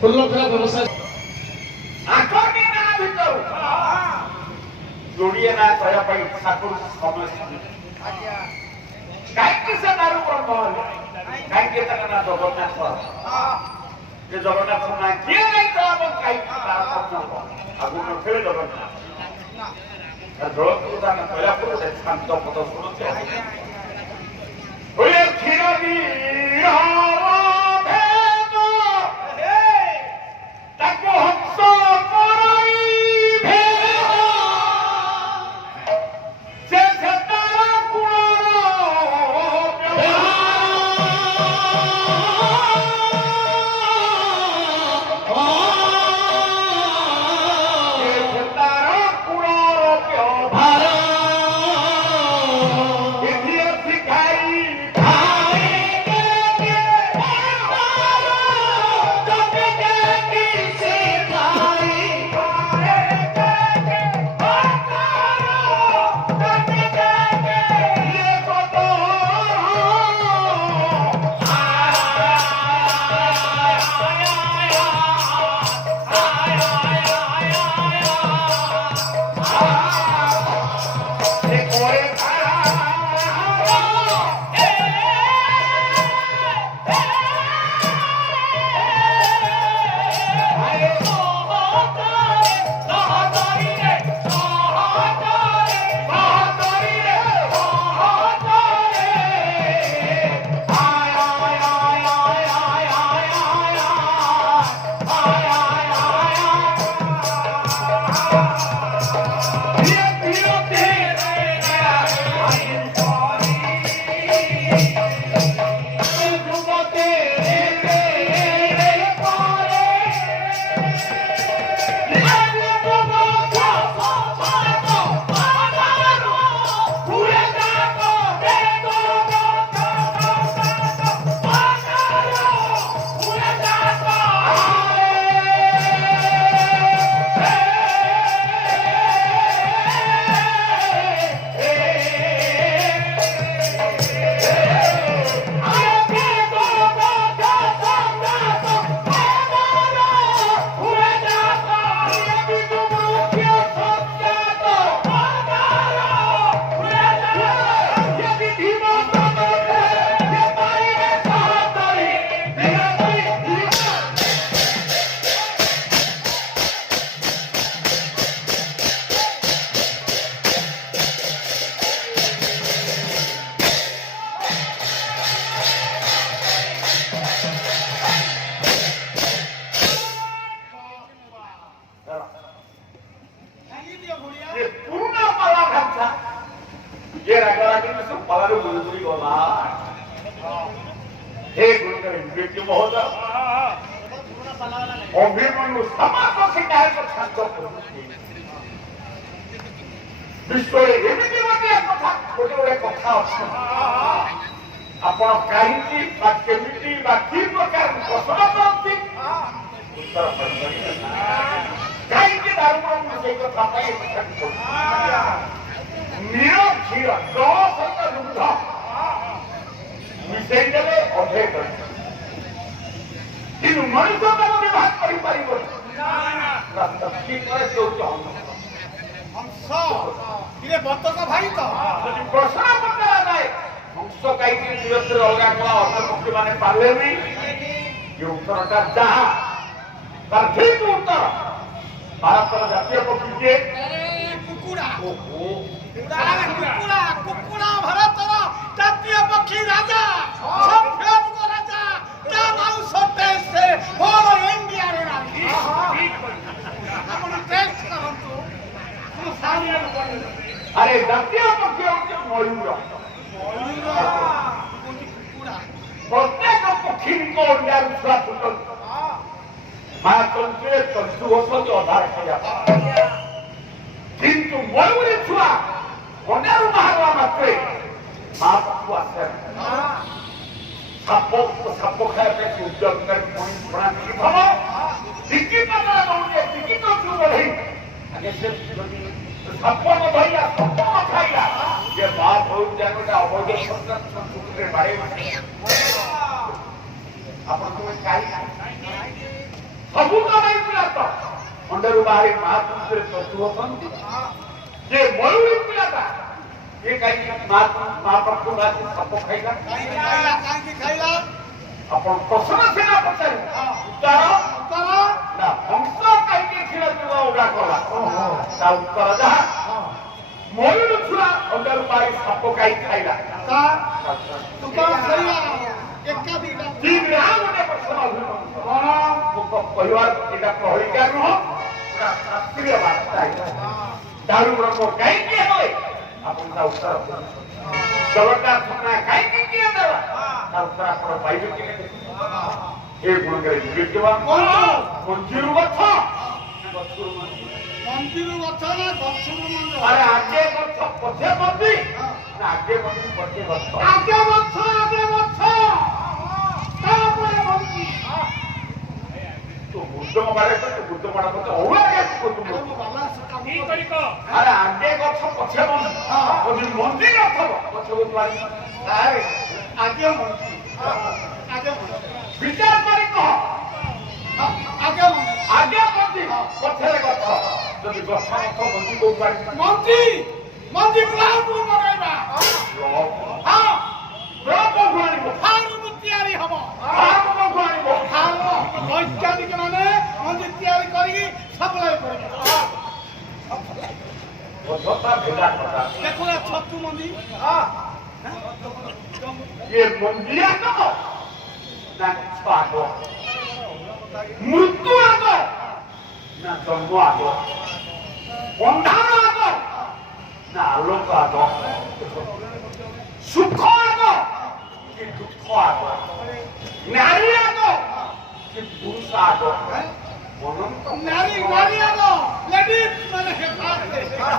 ଫୁଲ ଫୁଲ ବ୍ୟବସାୟ ଆଖନି ନା ଭିତରୁ ଯୋଡ଼ିଏ ନା କହିବା ପାଇଁ ଇଚ୍ଛା କରୁଛି ସମୟ କାହିଁକି ସେ ଦାରୁ ବ୍ରହ୍ମ କାହିଁକି ତାଙ୍କ ନା ଜଗନ୍ନାଥ ଯେ ଜଗନ୍ନାଥ ନା କିଏ ନାଇଁ ତ ଏବଂ କାହିଁକି ତାର ସମ୍ଭବ ଆଗକୁ ନଥିଲେ ଜଗନ୍ନାଥ ଜଳକୁ ଦାନ କହିଲା ପରେ ଶାନ୍ତ ପଦ ଶୁଣୁଛି କ୍ଷୀର ତାକୁ ହଂସ ଅଭିମନ୍ୟୁ ସମସ୍ତ ଶିକାରକୁ ଶାନ୍ତ କରୁଛି ବିଶ୍ୱରେ ଏମିତି ଗୋଟିଏ କଥା ଗୋଟେ କଥା ଅଛି ଆପଣ କାହିଁକି ବା କେମିତି ବା କି ପ୍ରକାର ପ୍ରଶ୍ନ କରନ୍ତି ଉତ୍ତର କାହିଁକି ଦାରୁବ୍ରହ୍ମ ସେଇ କଥା ପାଇଁ ନିରକ୍ଷୀର ଜଳ ସହିତ ଦୁଗ୍ଧ ମିଶେଇ ଦେଲେ ଅଧେ କରି କିନ୍ତୁ ମଣିଷ ତାକୁ ବିଭାଗ କରିପାରିବ ପ୍ରଶ୍ନ ପଚରା ଯାଏ ହଂସ କାହିଁକି ନିରକ୍ଷର ଅଲଗା କଳା ଅନ୍ୟ ପକ୍ଷୀ ମାନେ ପାରିଲେନି ଏ ଉତ୍ତରଟା ଯାହା ତାର ଠିକ ଉତ୍ତର ଭାରତର ଜାତୀୟ ପକ୍ଷୀ କିଏ କୁକୁଡ଼ା ଭାରତର ଜାତୀୟ ପକ୍ଷୀ ରାଜା ରାଜା ତା ମାଉସ ଟେଷ୍ଟ ହୋଲ ଇଣ୍ଡିଆରେ ଆପଣ ଟେଷ୍ଟ କରନ୍ତୁ ଆରେ ଜାତୀୟ ପକ୍ଷୀ ହଉଛି ମୟୂର ପ୍ରତ୍ୟେକ ପକ୍ଷୀଙ୍କ ଅଣ୍ଡାରୁ ଛୁଆ ଫୁଟନ୍ତି ମା ତନ୍ତ୍ରରେ ଚକ୍ଷୁ ବସନ୍ତି ଅଧାର ଖାଇବା କିନ୍ତୁ ମୟୂରୀ ଛୁଆ ଅଣ୍ଡାରୁ ବାହାରିବା ମାତ୍ରେ ମା ପାଖକୁ ଆସେ ସାପ ଖାଇବା ପାଇଁ ଉଦ୍ୟମ କରି ପ୍ରଣାଳୀ ଭଲ ଟିକିଟ ଟିକିଟ ବଢ଼େଇ ଆଗେ ସେ ସାପ ନ ଧରିଲା ସାପ ନ ଖାଇଲା ଯେ ମା ବହୁତ ଜାଣଟା ଅବୈଧ ସଂସ୍କୃତିରେ ବାଡ଼େଇ ଆପଣ ତୁମେ ଖାଇ ସବୁ ତ ଭାଇ ପିଲା ତ ଅଣ୍ଡରୁ ବାହାରି ମହାପୁରୁଷରେ ତତ୍ତ୍ୱ ଅଛନ୍ତି ଯେ ମୟୁରୀ ପିଲାଟା ଏ କାହିଁକି ମା ପାଖକୁ ଆସି ସାପ ଖାଇଲା କାହିଁକି ଖାଇଲା ଆପଣ ପ୍ରଶ୍ନ ସିନା ପଚାରିବେ ଉତ୍ତର ନା ହଂସ କାହିଁକି କ୍ଷୀର ପିଇବା ଉଡ଼ା କଲା ତା ଉତ୍ତର ଯାହା ମୟୁର ଛୁଆ ଅଣ୍ଡରୁ ବାହାରି ସାପ କାହିଁକି ଖାଇଲା ଠିକରେ ଆଉ ଗୋଟେ ପ୍ରଶ୍ନ କଣ ମୁଁ କହିବାର ଏଇଟା ପ୍ରହଳିକା ନୁହଁ ପୁରା ଶାସ୍ତ୍ରୀୟ ବାର୍ତ୍ତା ଦାରୁ ବ୍ରହ୍ମ କାହିଁକି ହୁଏ ଆପଣ ତା ଉତ୍ତର ଜଗନ୍ନାଥ ସୁନା କାହିଁକି କିଏ ଦେବା ତା ଉତ୍ତର ଆପଣ ପାଇବେ କି ଏ ଗୁଣରେ ବିଦ୍ୟମାନ ମଞ୍ଜିରୁ ଗଛ ଗଛରୁ ମଞ୍ଜିରୁ ଗଛ ନା ଗଛରୁ ମଞ୍ଜି ଆରେ ଆଗେ ଗଛ ପଛେ ମଞ୍ଜି ନା ଆଗେ ମଞ୍ଜି ପଛେ ଗଛ ଆଗେ ଗଛ ତାପରେ ମଞ୍ଜି ତୁ ବୁଦ୍ଧ ମାରେ ତ ବୁଦ୍ଧ ମାଡ କରତେ ଅଉଳା କାହିଁକି କରୁଛୁ ଆରେ ଆଗେ ଗଛ ପଛେ ମଞ୍ଜି ଯଦି ମଞ୍ଜି ନଥିବ ପଛକୁ ପାରି ଆଗେ ମଞ୍ଜି ବିଚାର କରି କହ ଆଗେ ମଞ୍ଜି ପଛରେ ଗଛ ଯଦି ଗଛ ନଥିବ ମଞ୍ଜି କୋଉ ପାରି ମଞ୍ଜି କ୍ଲାଉଡ୍ ମଗାଇବା ଫାର୍ମ ତିଆରି ହବ ବୈଜ୍ଞାନିକ ମାନେ ମଞ୍ଜି ତିଆରି କରିକି ସପ୍ଲାଏ କରିବେ ଦେଖୁନା ଛତୁ ମଞ୍ଜି ये मंदिया को ना छाको मृत्यु आगो ना जन्म आगो अंधार आगो ना आलोक आगो सुख आगो कि दुख आगो नारी आगो कि पुरुष आगो अनंत नारी आगो लेडीज माने देखो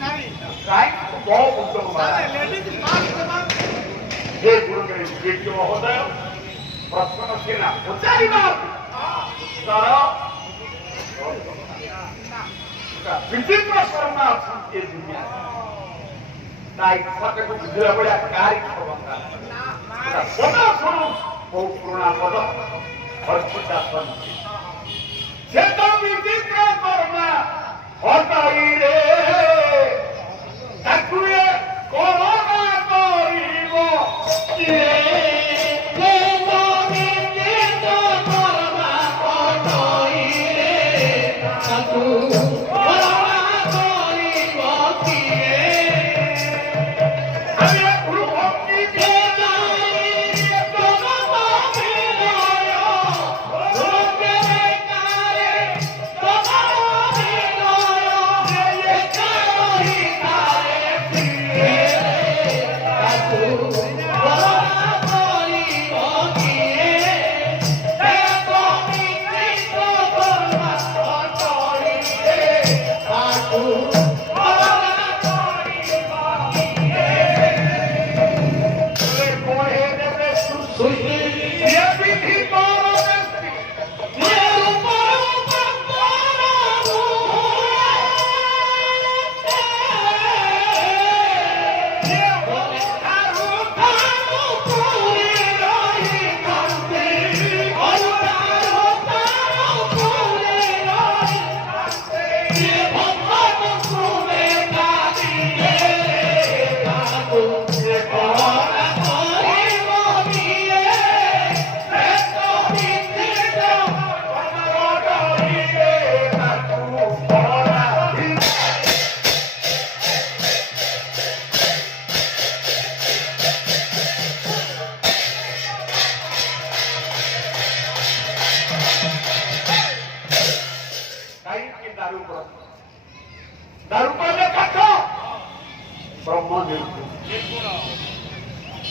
नारी काय बहुत उत्तम अरे लेडीज मार्क हे गुरुकडे विद्य महोदय प्रश्न सेना उच्चारिबा तर विचित्र कर्म अछन्ति दुनिया ताई सत्यको बुझिला बढिया कार्य प्रबन्ध सदा सुनु बहुत पुराना पद हर्षिता सन्ति सेत विचित्र कर्म हटाई रे তাকুয়ে করোনা করিব কে কে মনে কে তো করবা কতই রে তাকু করোনা করিব কে আমি গুরু ভক্তি কে যাই তো নবি লয় রূপে কারে তো নবি লয় এ কারই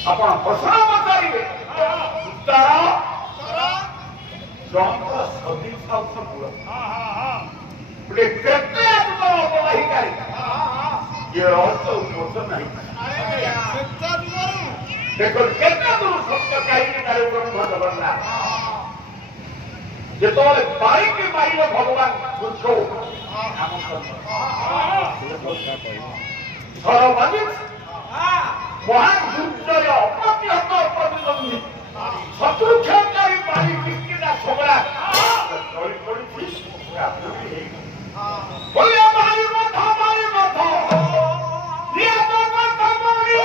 ଆପଣ ପ୍ରଶ୍ନ ପଚାରିବେ ଉତ୍ତର ଯନ୍ତ୍ର ସଦିଚ୍ଛା ମୂଳ ଗୋଟେ କେତେ ଅପବାହିକାରୀ ଇଏ ରହସ୍ୟ ଉନ୍ମୋଚନ ନାହିଁ ଦେଖ କେତେ ଦୂର ସତ୍ୟ କାହିଁକି ତାର ବ୍ରହ୍ମ ଜଗନ୍ନାଥ ଯେତେବେଳେ ବାରିକି ମାରିବ ଭଗବାନ ବୃକ୍ଷ ମହାନ ଦୁର୍ଜୟ ଅପ୍ରତିହତ ପ୍ରତିଦ୍ୱନ୍ଦ୍ୱୀ ଶତ୍ରୁକ୍ଷୟକାରୀ ବାରି बोले हमारी मत ये तो मत हमारी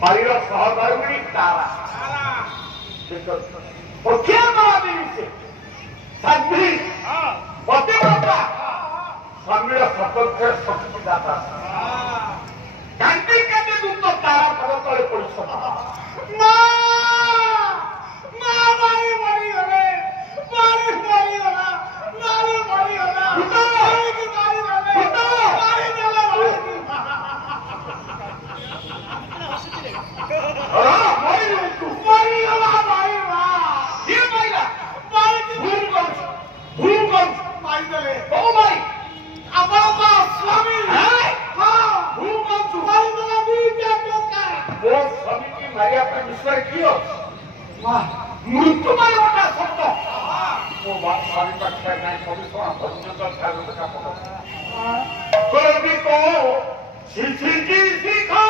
बारीर सहदारी तारा साध्वी पतिव्रता स्वामीर सपक्ष शक्तिदाता कांति कांति दूत तारा पद तले पड़ी मृत्यु शब्द ମୋ ସ୍ୱାମୀ ପାଖରେ ନାହିଁ ପରିଶ୍ରମ ପର୍ଯ୍ୟନ୍ତ ଶିଖ